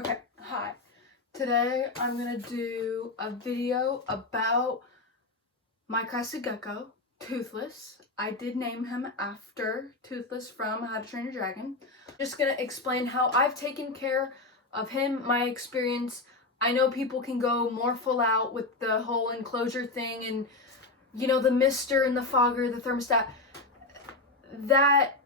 Okay, hi. Today I'm gonna do a video about my crested gecko, Toothless. I did name him after Toothless from How to Train Your Dragon. Just gonna explain how I've taken care of him, my experience. I know people can go more full out with the whole enclosure thing and, you know, the mister and the fogger, the thermostat. That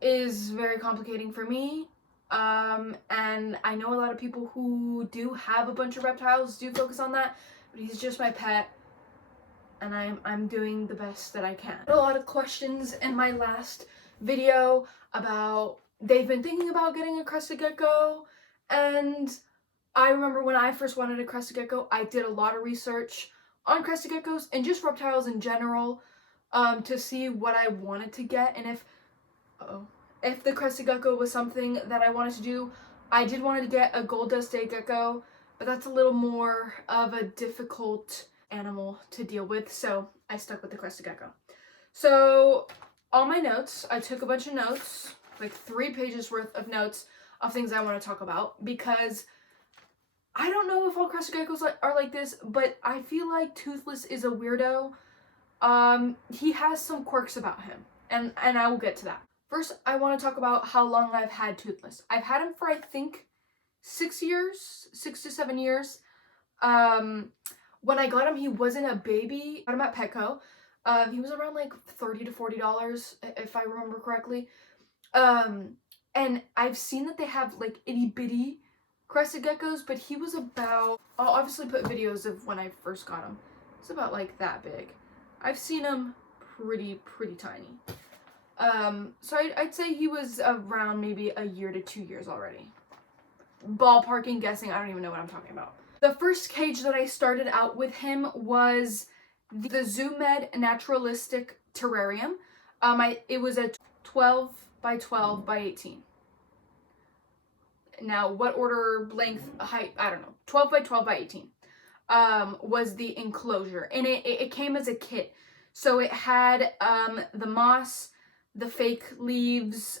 is very complicating for me. And I know a lot of people who do have a bunch of reptiles do focus on that, but he's just my pet, and I'm doing the best that I can. A lot of questions in my last video about they've been thinking about getting a crested gecko, and I remember when I first wanted a crested gecko, I did a lot of research on crested geckos and just reptiles in general, to see what I wanted to get and if the crested gecko was something that I wanted to do. I did want to get a gold dust day gecko, but that's a little more of a difficult animal to deal with, so I stuck with the crested gecko. So all my notes, I took a bunch of notes, like 3 pages worth of notes of things I want to talk about, because I don't know if all crested geckos are like this, but I feel like Toothless is a weirdo. He has some quirks about him, and I will get to that. First, I want to talk about how long I've had Toothless. I've had him for, I think, 6 to 7 years. When I got him, he wasn't a baby. I got him at Petco. He was around like $30 to $40, if I remember correctly. And I've seen that they have like itty bitty crested geckos, but he was about, I'll obviously put videos of when I first got him. It's about like that big. I've seen him pretty tiny. So I'd say he was around maybe a year to 2 years already. Ballparking, guessing, I don't even know what I'm talking about. The first cage that I started out with him was the Zoo Med Naturalistic Terrarium. It was a 12 by 12 by 18. Now, what order, length, height, I don't know. 12 by 12 by 18 was the enclosure. And it came as a kit. So it had the moss, the fake leaves,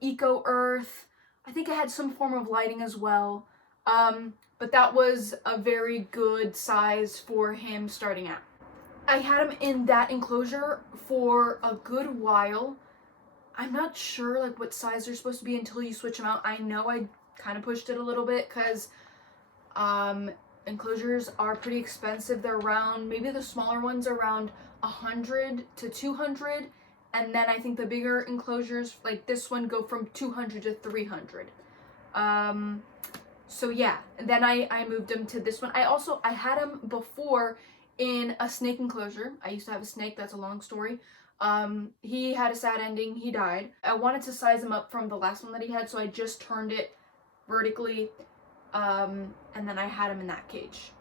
eco earth. I think it had some form of lighting as well. But that was a very good size for him starting out. I had him in that enclosure for a good while. I'm not sure like what size they're supposed to be until you switch them out. I know I kind of pushed it a little bit because enclosures are pretty expensive. They're around, maybe the smaller ones are around 100 to 200. And then I think the bigger enclosures, like this one, go from 200 to 300. So yeah, and then I moved him to this one. I had him before in a snake enclosure. I used to have a snake, that's a long story. He had a sad ending, he died. I wanted to size him up from the last one that he had, so I just turned it vertically, and then I had him in that cage.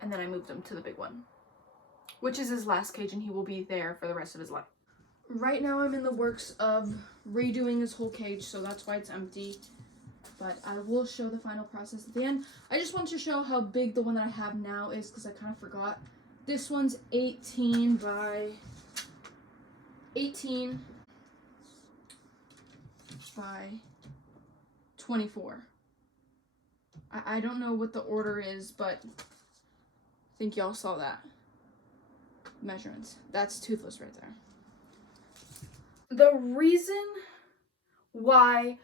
And then I moved him to the big one, which is his last cage, and he will be there for the rest of his life. Right now I'm in the works of redoing his whole cage, so that's why it's empty. But I will show the final process at the end. I just want to show how big the one that I have now is, because I kind of forgot. This one's 18 by 18 by 24. I don't know what the order is, but I think y'all saw that. Measurements. That's Toothless right there. The reason why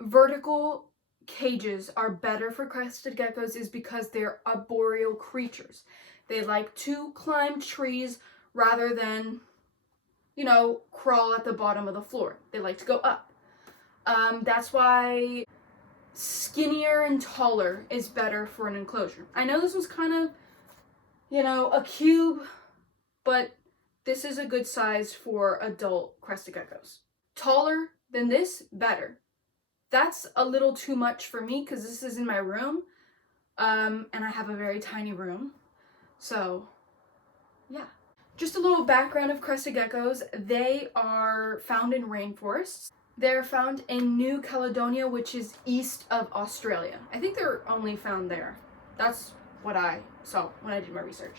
vertical cages are better for crested geckos is because they're arboreal creatures. They like to climb trees rather than, you know, crawl at the bottom of the floor. They like to go up. That's why skinnier and taller is better for an enclosure. I know this was kind of, you know, a cube, but this is a good size for adult crested geckos. Taller than this, better. That's a little too much for me because this is in my room, and I have a very tiny room. So, yeah. Just a little background of crested geckos. They are found in rainforests. They're found in New Caledonia, which is east of Australia. I think they're only found there. That's what I saw when I did my research.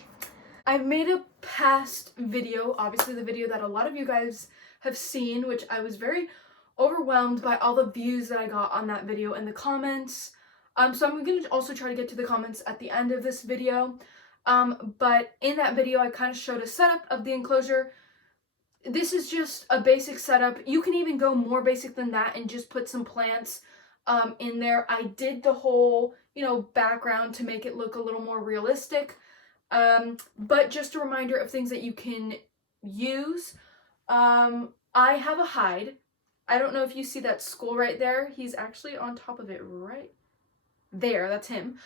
I've made a past video, obviously the video that a lot of you guys have seen, which I was very overwhelmed by all the views that I got on that video and the comments. So I'm going to also try to get to the comments at the end of this video. But in that video, I kind of showed a setup of the enclosure. This is just a basic setup. You can even go more basic than that and just put some plants in there. I did the whole, background to make it look a little more realistic. But just a reminder of things that you can use. I have a hide. I don't know if you see that skull right there. He's actually on top of it right there. That's him.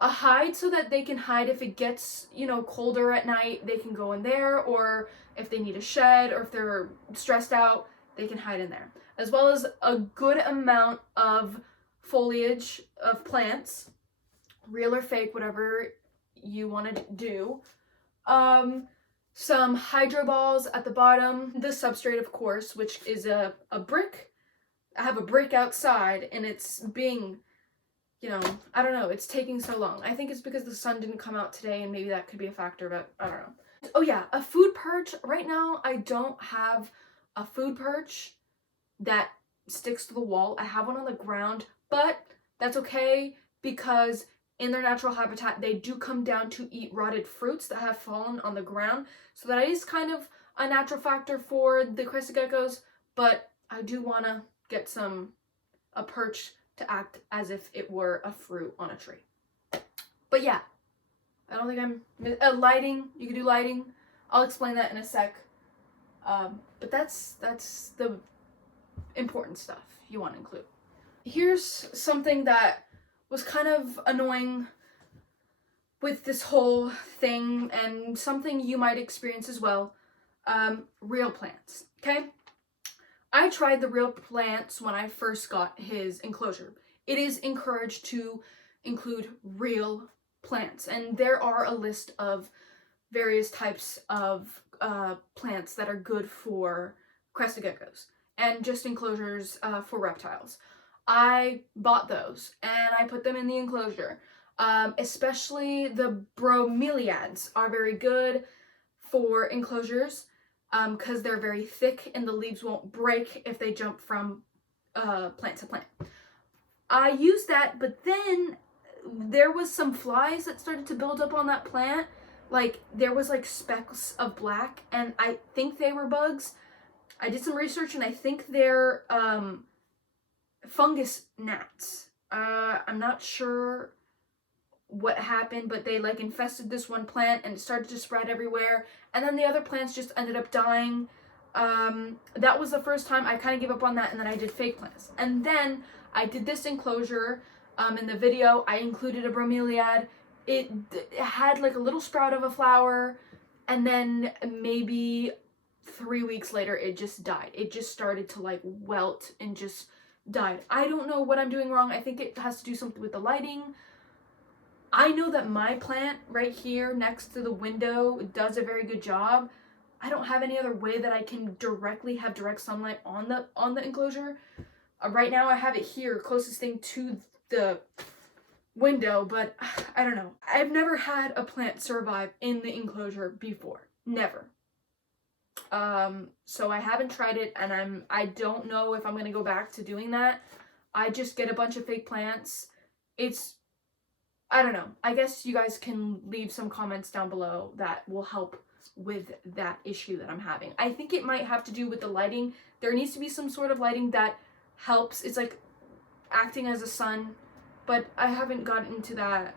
A hide so that they can hide if it gets, colder at night. They can go in there, or if they need a shed, or if they're stressed out, they can hide in there. As well as a good amount of foliage of plants, real or fake, whatever you want to do. Some hydro balls at the bottom. The substrate, of course, which is a brick. I have a brick outside, and it's being, I don't know, it's taking so long. I think it's because the sun didn't come out today, and maybe that could be a factor, but I don't know. Oh yeah, a food perch. Right now, I don't have a food perch that sticks to the wall. I have one on the ground, but that's okay because in their natural habitat, they do come down to eat rotted fruits that have fallen on the ground. So that is kind of a natural factor for the crested geckos, but I do want to get a perch to act as if it were a fruit on a tree. But yeah, I don't think lighting. You can do lighting. I'll explain that in a sec. But that's the important stuff you want to include. Here's something that was kind of annoying with this whole thing, and something you might experience as well. Real plants, okay? I tried the real plants when I first got his enclosure. It is encouraged to include real plants, and there are a list of various types of plants that are good for crested geckos and just enclosures for reptiles. I bought those and I put them in the enclosure. Especially the bromeliads are very good for enclosures because they're very thick and the leaves won't break if they jump from plant to plant. I used that, but then there was some flies that started to build up on that plant. Like, there was like specks of black, and I think they were bugs. I did some research, and I think they're fungus gnats. I'm not sure what happened, but they like infested this one plant and it started to spread everywhere, and then the other plants just ended up dying. That was the first time I kind of gave up on that, and then I did fake plants. And then I did this enclosure. In the video, I included a bromeliad. It had like a little sprout of a flower, and then maybe 3 weeks later, it just died. It just started to like wilt and just died. I don't know what I'm doing wrong. I think it has to do something with the lighting. I know that my plant right here next to the window does a very good job. I don't have any other way that I can have direct sunlight on the enclosure. Right now I have it here, closest thing to the window, but I don't know. I've never had a plant survive in the enclosure before. Never. So I haven't tried it, and I don't know if I'm gonna go back to doing that. I just get a bunch of fake plants. I don't know. I guess you guys can leave some comments down below that will help with that issue that I'm having. I think it might have to do with the lighting. There needs to be some sort of lighting that helps. It's like acting as a sun, but I haven't gotten into that.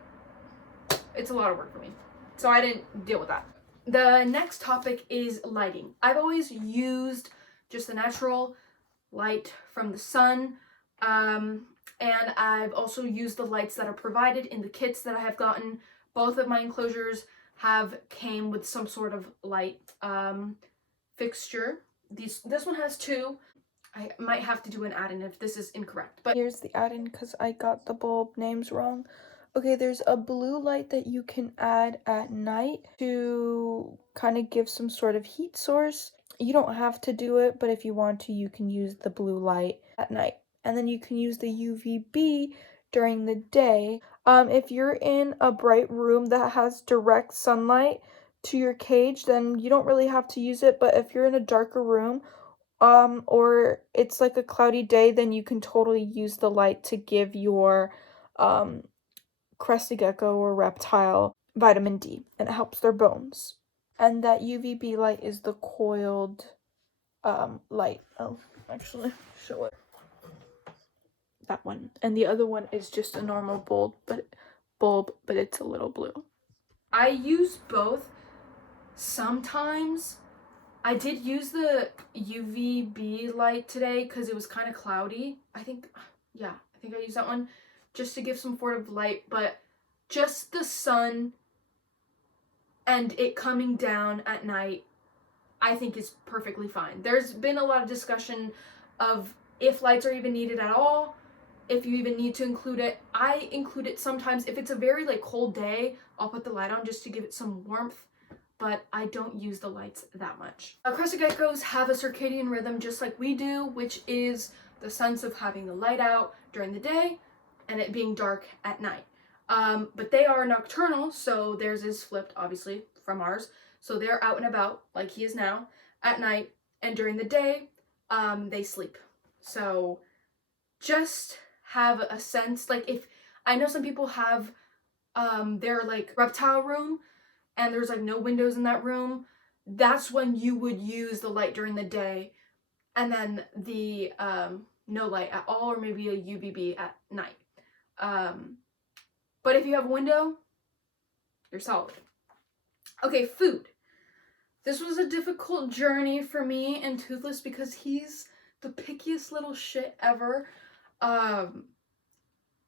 It's a lot of work for me, so I didn't deal with that. The next topic is lighting. I've always used just the natural light from the sun, and I've also used the lights that are provided in the kits that I have gotten. Both of my enclosures came with some sort of light fixture. This one has two. I might have to do an add-in if this is incorrect. But here's the add-in because I got the bulb names wrong. Okay, there's a blue light that you can add at night to kind of give some sort of heat source. You don't have to do it, but if you want to, you can use the blue light at night. And then you can use the UVB during the day. If you're in a bright room that has direct sunlight to your cage, then you don't really have to use it. But if you're in a darker room, or it's like a cloudy day, then you can totally use the light to give your Crested Gecko or reptile vitamin D, and it helps their bones. And that UVB light is the coiled light. Oh, actually, show it. That one. And the other one is just a normal bulb, but it's a little blue. I use both sometimes. I did use the UVB light today because it was kind of cloudy. I think I used that one just to give some sort of light, but just the sun and it coming down at night, I think is perfectly fine. There's been a lot of discussion of if lights are even needed at all, if you even need to include it. I include it sometimes. If it's a very like cold day, I'll put the light on just to give it some warmth, but I don't use the lights that much. Crested geckos have a circadian rhythm just like we do, which is the sense of having the light out during the day and it being dark at night. But they are nocturnal, so theirs is flipped, obviously, from ours. So they're out and about, like he is now, at night, and during the day, they sleep. So just have a sense, like if, I know some people have their like reptile room, and there's like no windows in that room, that's when you would use the light during the day, and then the no light at all, or maybe a UVB at night. But if you have a window, you're solid. Okay, food. This was a difficult journey for me and Toothless because he's the pickiest little shit ever.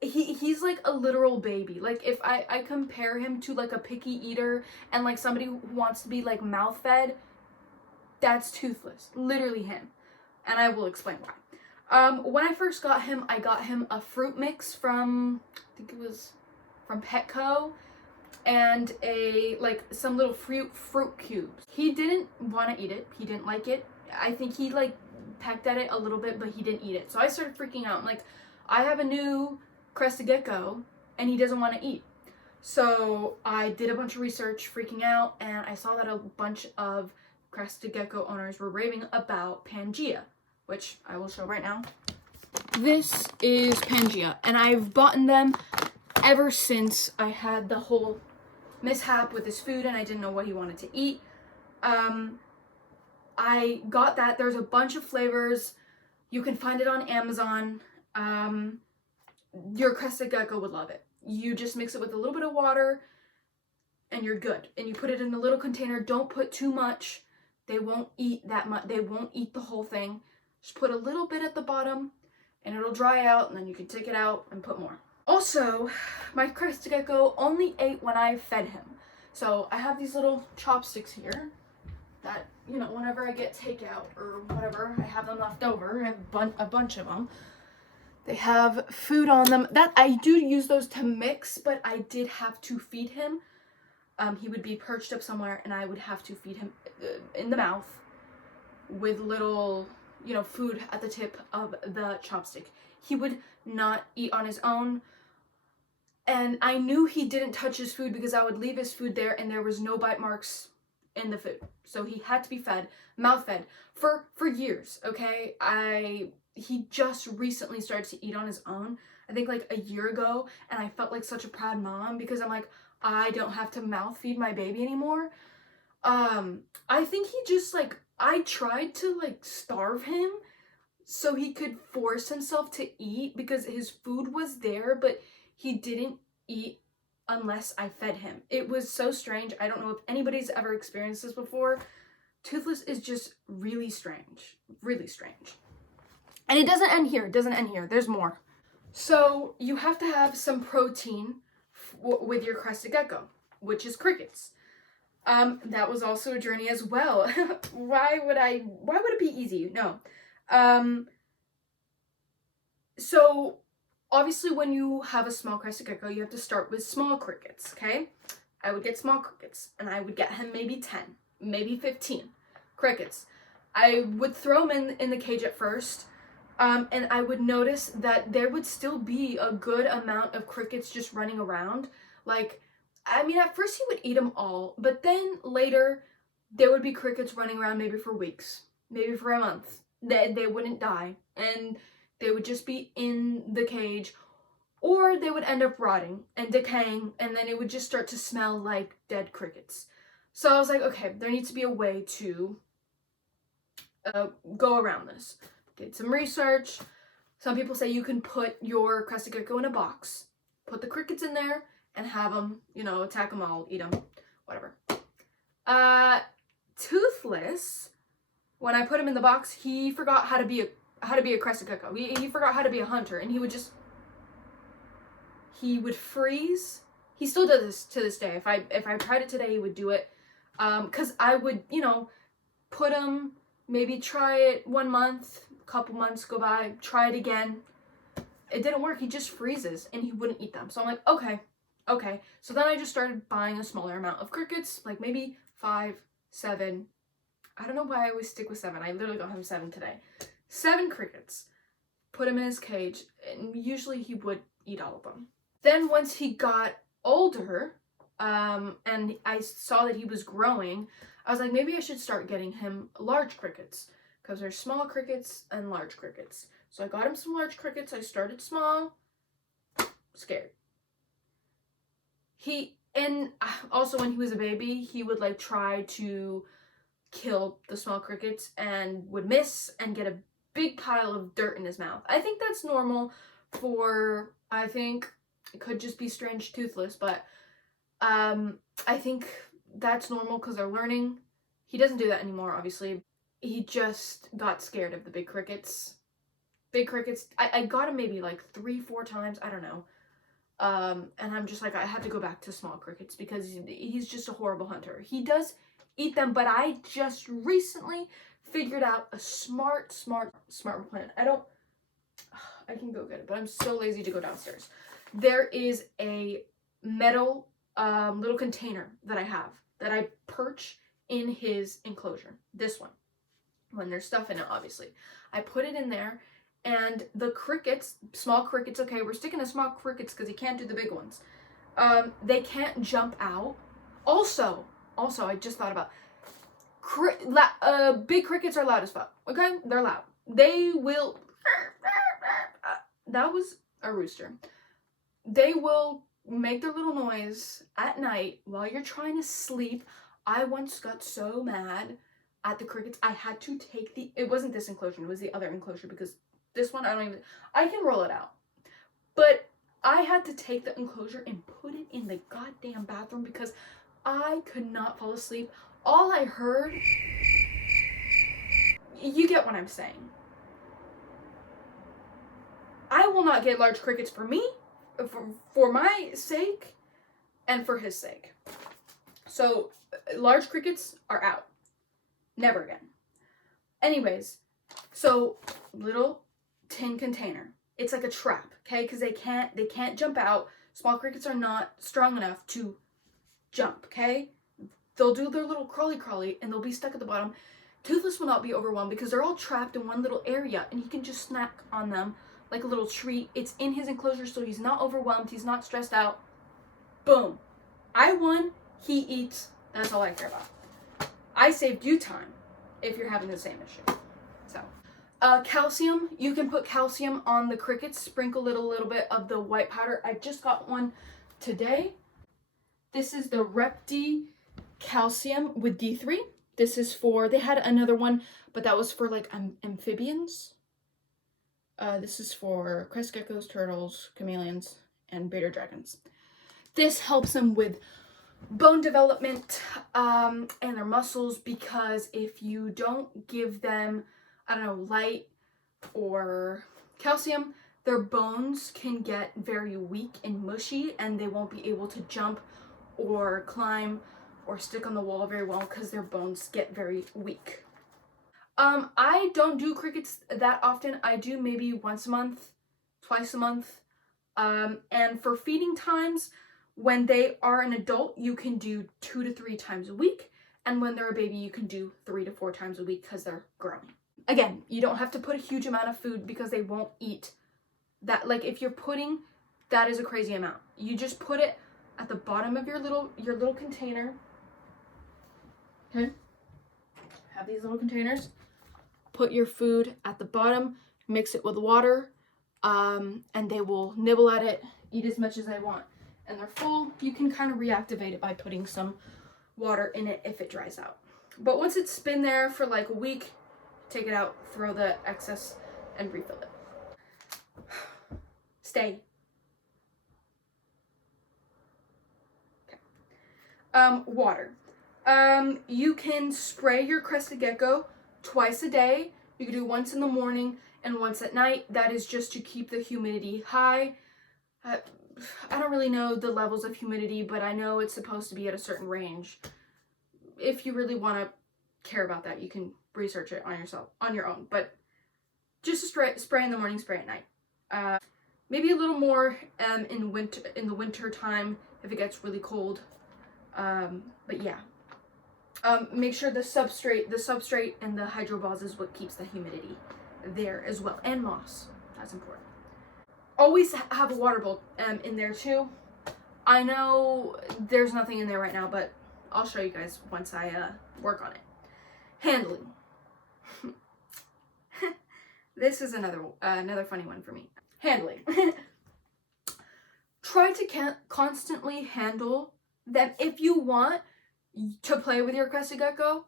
He's like a literal baby. Like if I compare him to like a picky eater and like somebody who wants to be like mouth fed, that's Toothless. Literally him. And I will explain why. When I first got him, I got him a fruit mix from, I think it was from Petco, and some little fruit cubes. He didn't want to eat it. He didn't like it. I think he like pecked at it a little bit, but he didn't eat it. So I started freaking out. I'm like, I have a new Crested Gecko and he doesn't want to eat. So I did a bunch of research, freaking out, and I saw that a bunch of Crested Gecko owners were raving about Pangea, which I will show right now. This is Pangea, and I've bought them ever since I had the whole mishap with his food and I didn't know what he wanted to eat. I got that. There's a bunch of flavors. You can find it on Amazon. Your Crested Gecko would love it. You just mix it with a little bit of water and you're good. And you put it in a little container. Don't put too much. They won't eat that much. They won't eat the whole thing. Just put a little bit at the bottom and it'll dry out, and then you can take it out and put more. Also, my Crested Gecko only ate when I fed him. So I have these little chopsticks here that, you know, whenever I get takeout or whatever, I have them left over. I have a bunch of them. They have food on them. That I do use those to mix, but I did have to feed him. He would be perched up somewhere and I would have to feed him in the mouth with little, you know, food at the tip of the chopstick. He would not eat on his own. And I knew he didn't touch his food because I would leave his food there and there was no bite marks in the food. So he had to be fed, mouth fed, for years, okay? He just recently started to eat on his own, I think like a year ago, and I felt like such a proud mom because I'm like, I don't have to mouth feed my baby anymore. I think he just like, I tried to like starve him so he could force himself to eat because his food was there, but he didn't eat unless I fed him. It was so strange. I don't know if anybody's ever experienced this before. Toothless is just really strange. Really strange. And it doesn't end here. It doesn't end here. There's more. So you have to have some protein with your Crested Gecko, which is crickets. That was also a journey as well. Why would it be easy? No. So obviously when you have a small Crested Gecko, you have to start with small crickets, okay? I would get small crickets, and I would get him maybe 10, maybe 15 crickets. I would throw him in the cage at first, and I would notice that there would still be a good amount of crickets just running around. Like, I mean, at first he would eat them all, but then later there would be crickets running around maybe for weeks, maybe for a month. They wouldn't die, and they would just be in the cage, or they would end up rotting and decaying, and then it would just start to smell like dead crickets. So I was like, okay, there needs to be a way to go around this. Did some research. Some people say you can put your Crested Gecko in a box, put the crickets in there, and have them, you know, attack them all, eat them, whatever. Toothless, when I put him in the box, he forgot how to be a Crested Gecko. He forgot how to be a hunter, and he would freeze. He still does this to this day. If I tried it today, he would do it. Cause I would, you know, put him, maybe try it 1 month, a couple months go by, try it again. It didn't work. He just freezes and he wouldn't eat them. So I'm like, okay. So then I just started buying a smaller amount of crickets, like maybe 5, 7. I don't know why I always stick with 7. I literally got him 7 today. 7 crickets. Put him in his cage, and usually he would eat all of them. Then once he got older, and I saw that he was growing, I was like, maybe I should start getting him large crickets, because there's small crickets and large crickets. So I got him some large crickets. I started small, scared. And also when he was a baby, he would like try to kill the small crickets and would miss and get a big pile of dirt in his mouth. I think that's normal I think it could just be strange Toothless, but I think that's normal because they're learning. He doesn't do that anymore, obviously. He just got scared of the big crickets. I got him maybe like 3-4 times, I don't know. And I'm just like, I had to go back to small crickets because he's just a horrible hunter. He does eat them, but I just recently figured out a smart plan. I can go get it, but I'm so lazy to go downstairs. There is a metal little container that I have that I perch in his enclosure. This one, when there's stuff in it, obviously. I put it in there, and the crickets, small crickets, okay, we're sticking to small crickets because he can't do the big ones. They can't jump out. Also, I just thought about, big crickets are loud as fuck, okay? They're loud. They will, that was a rooster. They will make their little noise at night while you're trying to sleep. I once got so mad at the crickets, I had to take it wasn't this enclosure, it was the other enclosure, because this one, I can roll it out. But I had to take the enclosure and put it in the goddamn bathroom because I could not fall asleep. All I heard, you get what I'm saying. I will not get large crickets for me, for my sake, and for his sake. So, large crickets are out. Never again. Anyways, so, little tin container. It's like a trap, okay? Because they can't jump out. Small crickets are not strong enough to jump, okay? They'll do their little crawly and they'll be stuck at the bottom. Toothless will not be overwhelmed because they're all trapped in one little area and he can just snack on them like a little treat. It's in his enclosure, so he's not overwhelmed, he's not stressed out. Boom. I won, he eats. That's all I care about. I saved you time if you're having the same issue. So, calcium, you can put calcium on the crickets, sprinkle it a little bit of the white powder. I just got one today. This is the Repti calcium with D3. This is for, they had another one, but that was for like amphibians. This is for crested geckos, turtles, chameleons, and bearded dragons. This helps them with bone development and their muscles, because if you don't give them, I don't know, light or calcium, their bones can get very weak and mushy and they won't be able to jump or climb or stick on the wall very well because their bones get very weak. I don't do crickets that often. I do maybe once a month, twice a month. And for feeding times, when they are an adult, you can do 2 to 3 times a week. And when they're a baby, you can do 3 to 4 times a week because they're growing. Again, you don't have to put a huge amount of food because they won't eat that. Like if you're putting, that is a crazy amount. You just put it at the bottom of your little container. Okay? Have these little containers. Put your food at the bottom, mix it with water, and they will nibble at it, eat as much as they want. And they're full, you can kind of reactivate it by putting some water in it if it dries out. But once it's been there for like a week, take it out, throw the excess, and refill it. Stay. Okay. Water. You can spray your Crested Gecko twice a day. You can do once in the morning and once at night. That is just to keep the humidity high. I don't really know the levels of humidity, but I know it's supposed to be at a certain range. If you really want to care about that, you can research it on your own. But just a spray in the morning, spray at night. Maybe a little more in the winter time if it gets really cold. But yeah. Make sure the substrate and the hydro balls is what keeps the humidity there as well, and moss. That's important. Always have a water bowl in there too. I know there's nothing in there right now, but I'll show you guys once I work on it. Handling. This is another funny one for me. Handling. Try to constantly handle them. If you want to play with your Crested Gecko,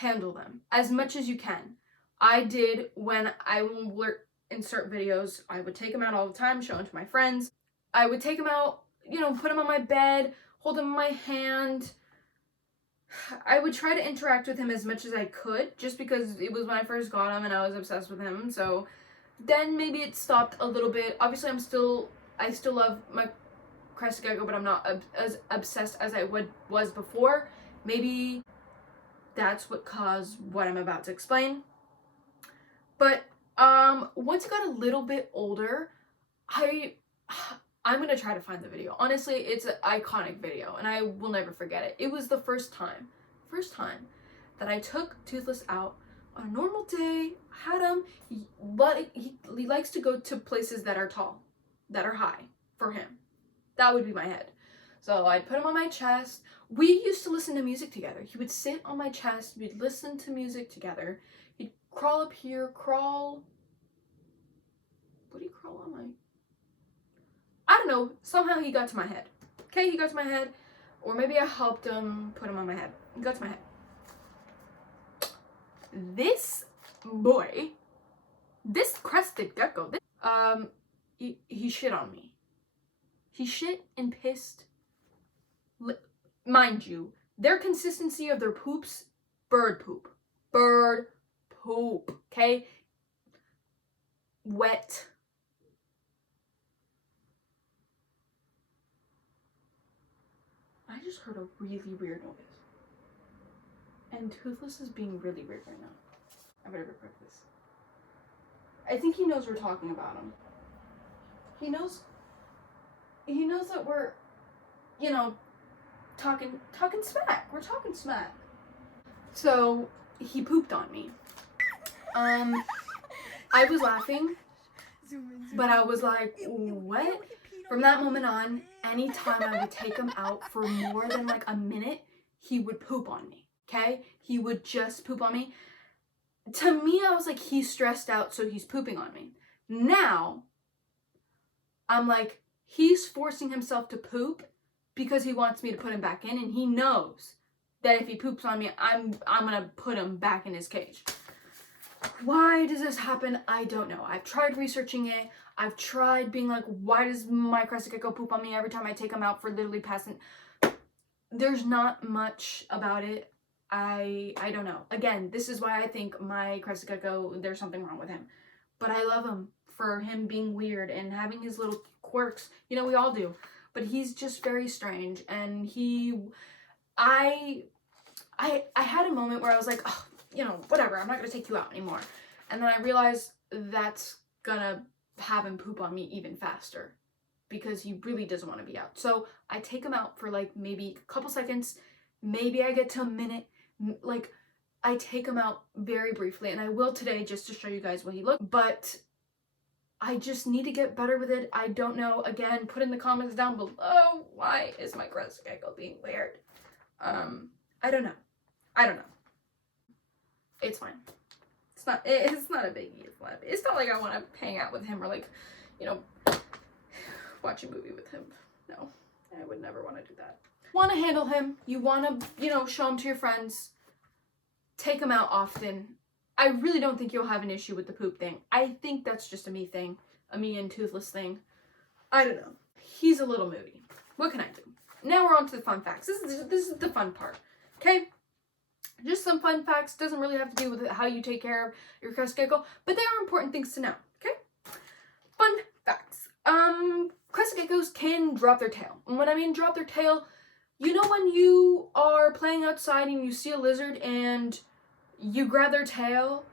handle them as much as you can. I did when I would insert videos. I would take them out all the time, show them to my friends. I would take them out, put them on my bed, hold them in my hand. I would try to interact with him as much as I could, just because it was when I first got him and I was obsessed with him. So then maybe it stopped a little bit. Obviously, I still love my Crested Gecko, but I'm not as obsessed as I was before. Maybe that's what caused what I'm about to explain. But once it got a little bit older, I'm gonna try to find the video. Honestly, it's an iconic video and I will never forget it. It was the first time that I took Toothless out on a normal day. Had him, but he likes to go to places that are tall, that are high for him. That would be my head. So I'd put him on my chest. We used to listen to music together. He would sit on my chest. We'd listen to music together. He'd crawl up here, crawl. What did he crawl on my? I don't know. Somehow he got to my head. Okay, he got to my head. Or maybe I helped him put him on my head. He got to my head. This boy, this Crested Gecko, he shit on me. He shit and pissed. Mind you, their consistency of their poops, bird poop. Bird poop, okay? Wet. I just heard a really weird noise. And Toothless is being really weird right now. I better record this. I think he knows we're talking about him. He knows that we're, talking smack. We're talking smack. So he pooped on me. I was laughing, but I was like, what? From that moment on, anytime I would take him out for more than like a minute, he would poop on me, okay? He would just poop on me. To me, I was like, he's stressed out, so he's pooping on me. Now, I'm like, he's forcing himself to poop because he wants me to put him back in, and he knows that if he poops on me, I'm gonna put him back in his cage. Why does this happen? I don't know. I've tried researching it. I've tried being like, why does my Crested Gecko poop on me every time I take him out for literally passing? There's not much about it. I don't know. Again, this is why I think my Crested Gecko, there's something wrong with him. But I love him for him being weird and having his little quirks. We all do. But he's just very strange. And I had a moment where I was like, oh, whatever, I'm not gonna take you out anymore. And then I realized that's gonna have him poop on me even faster because he really doesn't want to be out. So I take him out for like maybe a couple seconds, maybe I get to a minute, like I take him out very briefly, and I will today just to show you guys what he looked, but I just need to get better with it. I don't know. Again, put in the comments down below, why is my Crested Gecko being weird? I don't know. It's fine. It's not a biggie. It's not like I want to hang out with him or like, you know, watch a movie with him. No, I would never want to do that. Want to handle him, you want to, you know, show him to your friends, take him out often. I really don't think you'll have an issue with the poop thing. I think that's just a me thing, a me and Toothless thing. I don't know. He's a little moody. What can I do? Now we're on to the fun facts. This is the fun part, okay? Just some fun facts. Doesn't really have to do with how you take care of your crested gecko, but they are important things to know, okay? Fun facts. Crested geckos can drop their tail. And when I mean drop their tail, you know when you are playing outside and you see a lizard and you grab their tail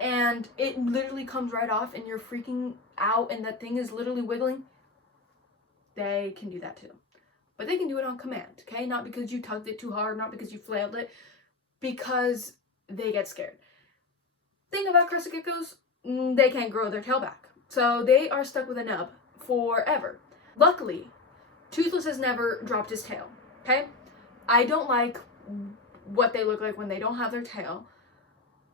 and it literally comes right off and you're freaking out and that thing is literally wiggling? They can do that too. But they can do it on command, okay? Not because you tugged it too hard, not because you flailed it, because they get scared. Thing about crested geckos, they can't grow their tail back. So they are stuck with a nub forever. Luckily, Toothless has never dropped his tail, okay? I don't like what they look like when they don't have their tail.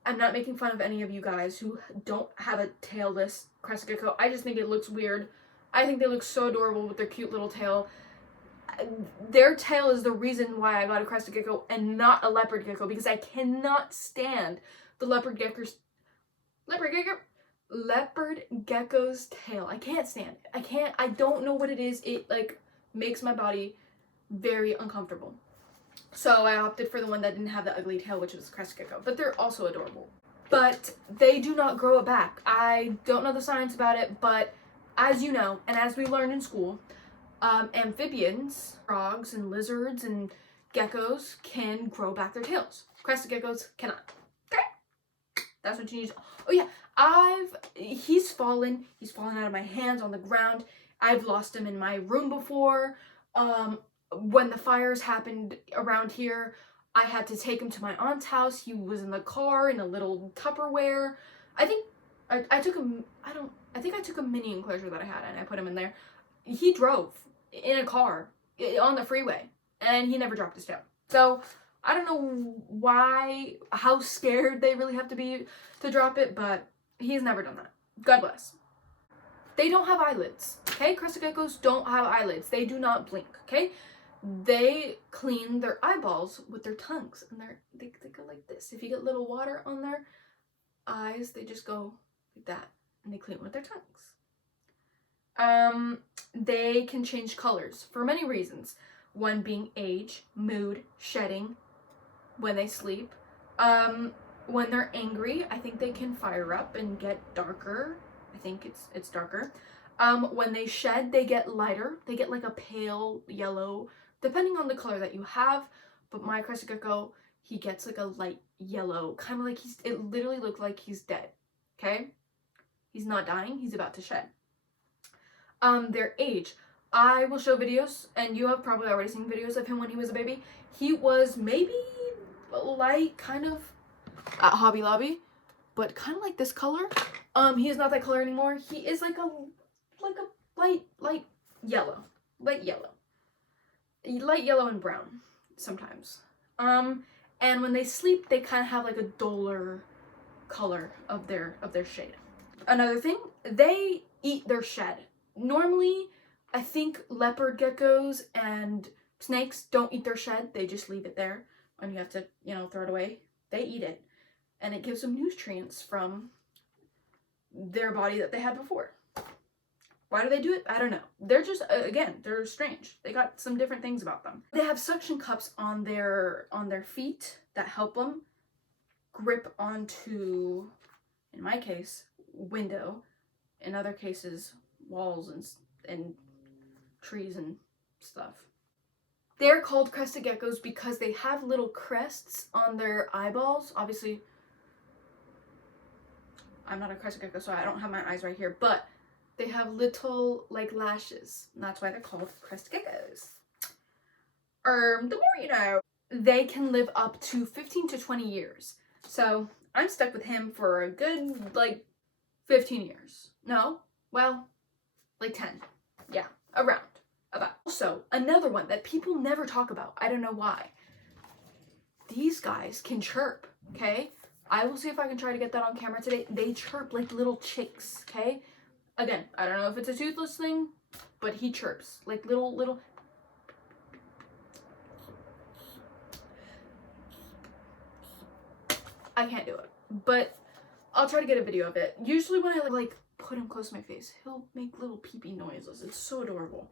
I'm not making fun of any of you guys who don't have a tailless crested gecko. I just think it looks weird. I think they look so adorable with their cute little tail. Their tail is the reason why I got a crested gecko and not a leopard gecko, because I cannot stand the leopard gecko's tail. I can't stand it. I don't know what it is. It like makes my body very uncomfortable. So I opted for the one that didn't have the ugly tail, which was crested gecko, but they're also adorable. But they do not grow it back. I don't know the science about it, but as you know, and as we learned in school, amphibians, frogs and lizards and geckos can grow back their tails. Crested geckos cannot. Okay? That's what you need to... Oh yeah, he's fallen out of my hands on the ground. I've lost him in my room before. When the fires happened around here, I had to take him to my aunt's house. He was in the car in a little Tupperware. I think I took him, I think I took a mini enclosure that I had and I put him in there. He drove in a car on the freeway and he never dropped his tail. So I don't know how scared they really have to be to drop it, but he's never done that. God bless. They don't have eyelids, okay? Crested geckos don't have eyelids. They do not blink, okay? They clean their eyeballs with their tongues, and they go like this. If you get little water on their eyes, they just go like that, and they clean with their tongues. They can change colors for many reasons. One being age, mood, shedding, when they sleep. When they're angry, I think they can fire up and get darker. I think it's darker. When they shed, they get lighter. They get like a pale yellow, depending on the color that you have. But my crested gecko, he gets like a light yellow, kind of like it literally looked like he's dead, okay? He's not dying, he's about to shed. Their age. I will show videos, and you have probably already seen videos of him when he was a baby. He was maybe like kind of at Hobby Lobby, but kind of like this color. He is not that color anymore. He is like a light yellow. Light yellow and brown sometimes. And when they sleep, they kind of have like a duller color of their shade. Another thing, they eat their shed. Normally, I think leopard geckos and snakes don't eat their shed. They just leave it there and you have to, throw it away. They eat it. And it gives them nutrients from their body that they had before. Why do they do it? I don't know. They're just, again, they're strange. They got some different things about them. They have suction cups on their feet that help them grip onto, in my case, window. In other cases, walls and trees and stuff. They're called crested geckos because they have little crests on their eyeballs. Obviously, I'm not a crested gecko, so I don't have my eyes right here, but they have little like lashes, and that's why they're called crested geckos. The more you know. They can live up to 15 to 20 years. So I'm stuck with him for a good 15 years. No, well, 10. Yeah, around. About. Also, another one that people never talk about. I don't know why. These guys can chirp, okay? I will see if I can try to get that on camera today. They chirp like little chicks, okay? Again, I don't know if it's a toothless thing, but he chirps like little. I can't do it, but I'll try to get a video of it. Usually when I like put him close to my face, he'll make little pee-pee noises. It's so adorable.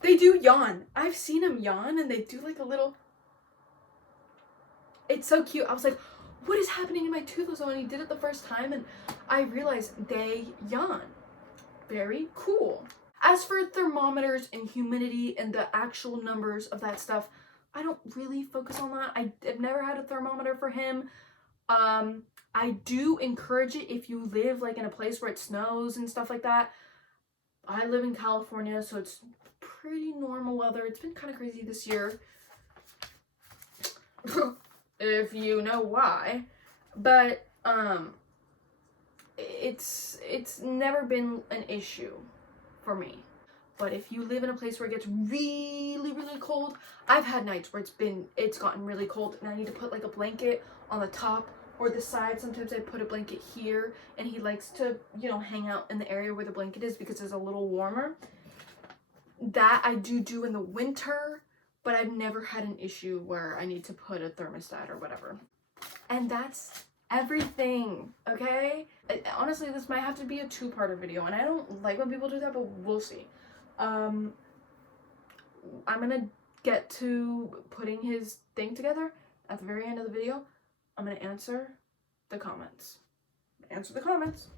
They do yawn. I've seen him yawn and they do like a little... It's so cute. I was like, what is happening in my toothless one? And he did it the first time and I realized they yawn. Very cool. As for thermometers and humidity and the actual numbers of that stuff, I don't really focus on that. I've never had a thermometer for him. I do encourage it if you live like in a place where it snows and stuff like that. I live in California, so it's pretty normal weather. It's been kind of crazy this year. If you know why. But it's never been an issue for me. But if you live in a place where it gets really cold, I've had nights where it's gotten really cold and I need to put like a blanket on the top or the side. Sometimes I put a blanket here and he likes to, you know, hang out in the area where the blanket is because it's a little warmer. That I do in the winter, but I've never had an issue where I need to put a thermostat or whatever. And that's everything, okay? Honestly, this might have to be a two-parter video, and I don't like when people do that, but we'll see. I'm gonna get to putting his thing together at the very end of the video. I'm gonna answer the comments. Answer the comments.